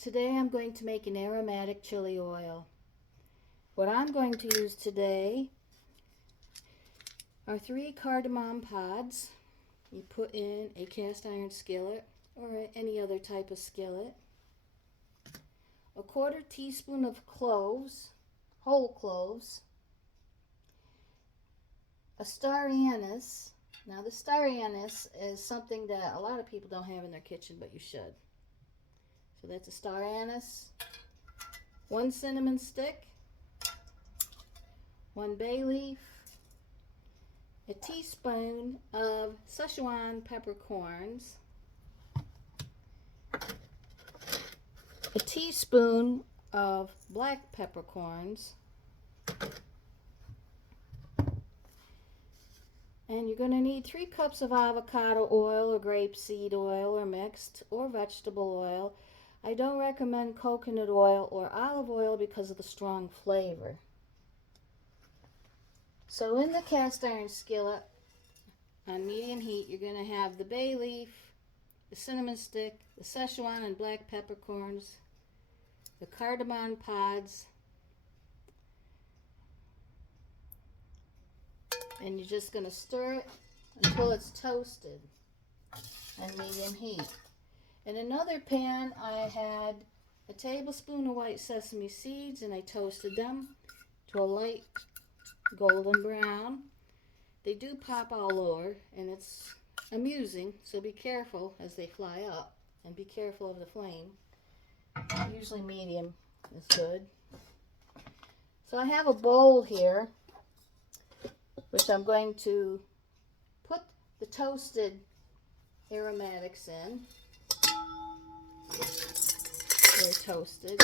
Today I'm going to make an aromatic chili oil. What I'm going to use today are 3 cardamom pods. You put in a cast iron skillet or any other type of skillet. A 1/4 teaspoon of cloves, whole cloves. A star anise. Now the star anise is something that a lot of people don't have in their kitchen, but you should. So that's a star anise, 1 cinnamon stick, 1 bay leaf, a teaspoon of Szechuan peppercorns, a teaspoon of black peppercorns, and you're going to need 3 cups of avocado oil or grapeseed oil or mixed or vegetable oil. I don't recommend coconut oil or olive oil because of the strong flavor. So in the cast iron skillet on medium heat, you're going to have the bay leaf, the cinnamon stick, the Szechuan and black peppercorns, the cardamom pods, and you're just going to stir it until it's toasted on medium heat. In another pan, I had a tablespoon of white sesame seeds and I toasted them to a light golden brown. They do pop all over and it's amusing, so be careful as they fly up and be careful of the flame. Usually medium is good. So I have a bowl here which I'm going to put the toasted aromatics in. They're toasted.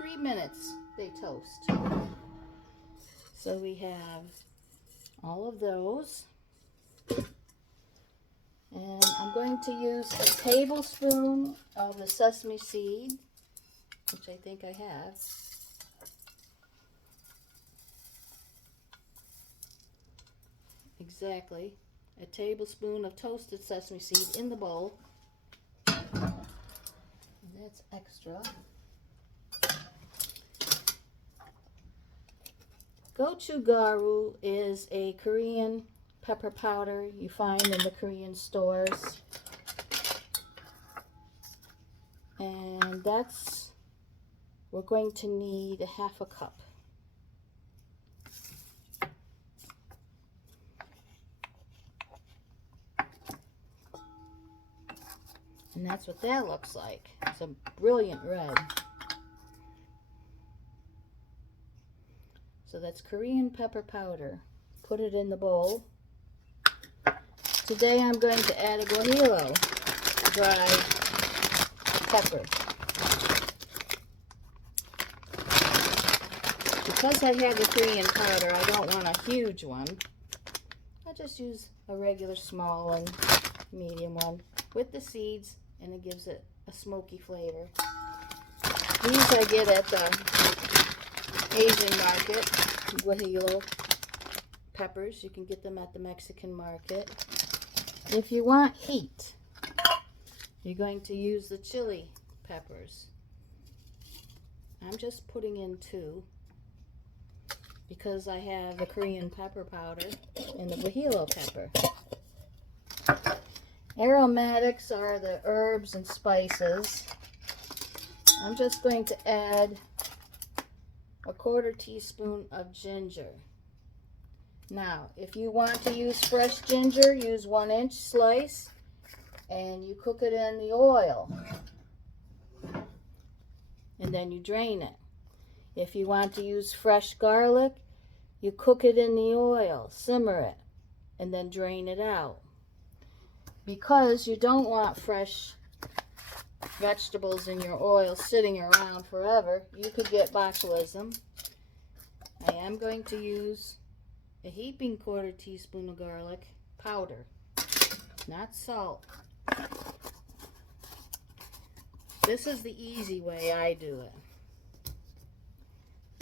3 minutes they toast. So we have all of those. And I'm going to use a tablespoon of the sesame seed, which I think I have. Exactly. A tablespoon of toasted sesame seed in the bowl. That's extra. Gochugaru is a Korean pepper powder you find in the Korean stores. And we're going to need a 1/2 cup. And that's what that looks like. It's a brilliant red. So that's Korean pepper powder. Put it in the bowl. Today I'm going to add a guajillo, dry pepper. Because I have the Korean powder, I don't want a huge one. I just use a regular small one, medium one, with the seeds, and it gives it a smoky flavor. These I get at the Asian market, guajillo peppers. You can get them at the Mexican market. If you want heat, you're going to use the chili peppers. I'm just putting in 2 because I have the Korean pepper powder and the guajillo pepper. Aromatics are the herbs and spices. I'm just going to add a 1/4 teaspoon of ginger. Now, if you want to use fresh ginger, use 1-inch slice and you cook it in the oil. And then you drain it. If you want to use fresh garlic, you cook it in the oil, simmer it, and then drain it out. Because you don't want fresh vegetables in your oil sitting around forever, you could get botulism. I am going to use a heaping 1/4 teaspoon of garlic powder, not salt. This is the easy way I do it.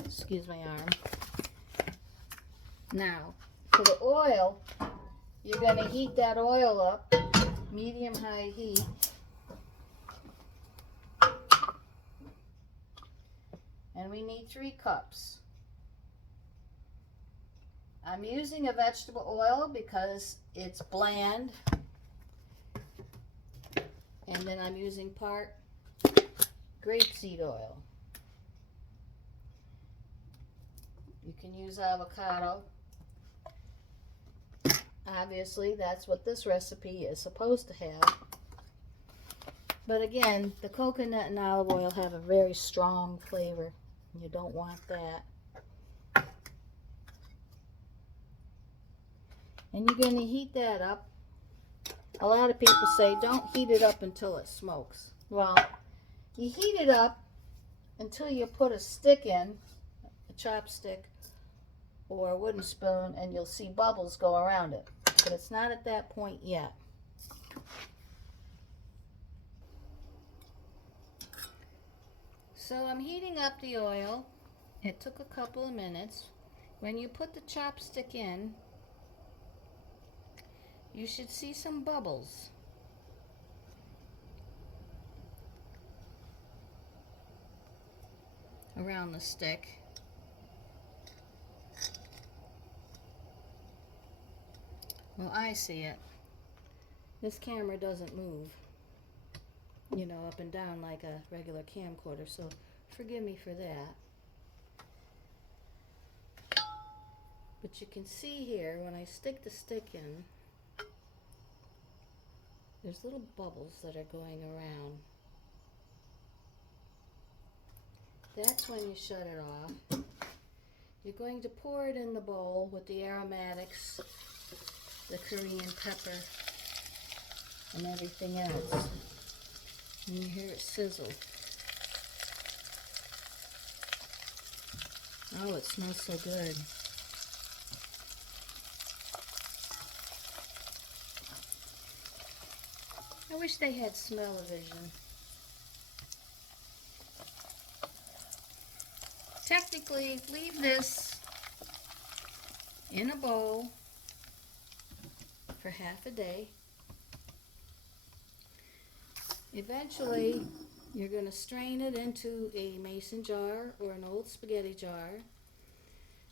Excuse my arm. Now, for the oil, you're going to heat that oil up, medium-high heat. and we need 3 cups. I'm using a vegetable oil because it's bland, and then I'm using part grapeseed oil. You can use avocado. Obviously, that's what this recipe is supposed to have. But again, the coconut and olive oil have a very strong flavor. You don't want that. And you're going to heat that up. A lot of people say don't heat it up until it smokes. Well, you heat it up until you put a stick in, a chopstick or a wooden spoon, and you'll see bubbles go around it. But it's not at that point yet. So I'm heating up the oil. It took a couple of minutes. When you put the chopstick in, you should see some bubbles. Around the stick. Well, I see it. This camera doesn't move, you know, up and down like a regular camcorder, so forgive me for that. But you can see here, when I stick the stick in, there's little bubbles that are going around. That's when you shut it off. You're going to pour it in the bowl with the aromatics, the Korean pepper, and everything else. And you hear it sizzle. Oh, it smells so good. I wish they had smell-o-vision. Technically, leave this in a bowl for half a day. Eventually, you're going to strain it into a mason jar or an old spaghetti jar.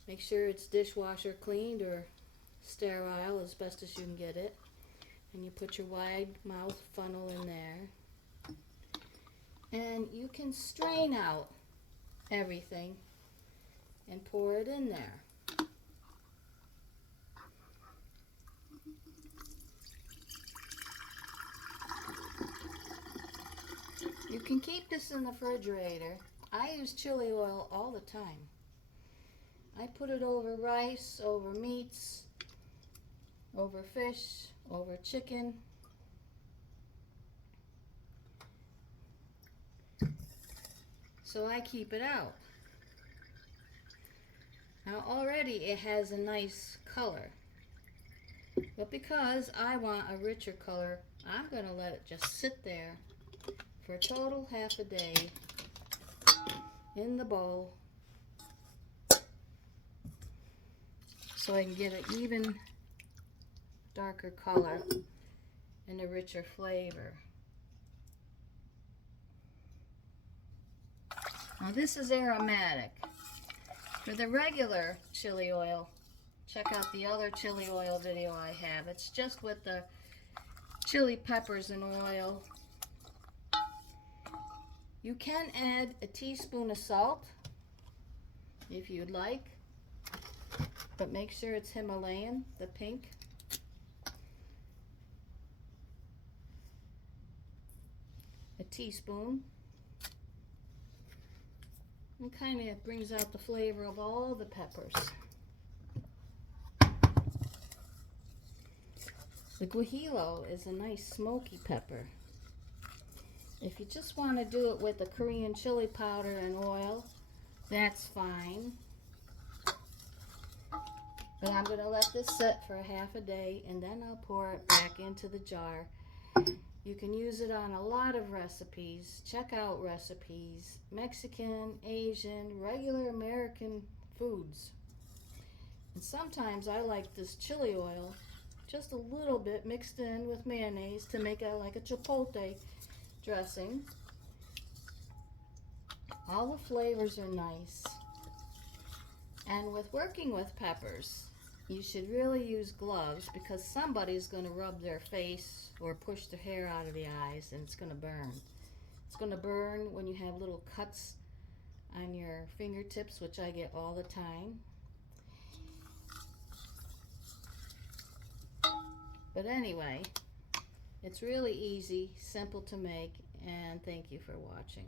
Make sure it's dishwasher cleaned or sterile as best as you can get it. And you put your wide mouth funnel in there. And you can strain out everything and pour it in there. You can keep this in the refrigerator. I use chili oil all the time. I put it over rice, over meats, over fish, over chicken. So I keep it out. Now already it has a nice color. But because I want a richer color, I'm going to let it just sit there for a total half a day in the bowl so I can get an even darker color and a richer flavor. Now this is aromatic. For the regular chili oil, check out the other chili oil video I have. It's just with the chili peppers and oil. You can add a teaspoon of salt if you'd like, but make sure it's Himalayan, the pink. A teaspoon. And kind of brings out the flavor of all the peppers. The guajillo is a nice smoky pepper. If you just want to do it with the Korean chili powder and oil, that's fine. But I'm going to let this sit for a half a day and then I'll pour it back into the jar. You can use it on a lot of recipes. Check out recipes. Mexican, Asian, regular American foods. And sometimes I like this chili oil just a little bit mixed in with mayonnaise to make it like a chipotle dressing. All the flavors are nice. And with working with peppers, you should really use gloves because somebody's going to rub their face or push the hair out of the eyes and it's going to burn. It's going to burn when you have little cuts on your fingertips, which I get all the time. But anyway, it's really easy, simple to make, and thank you for watching.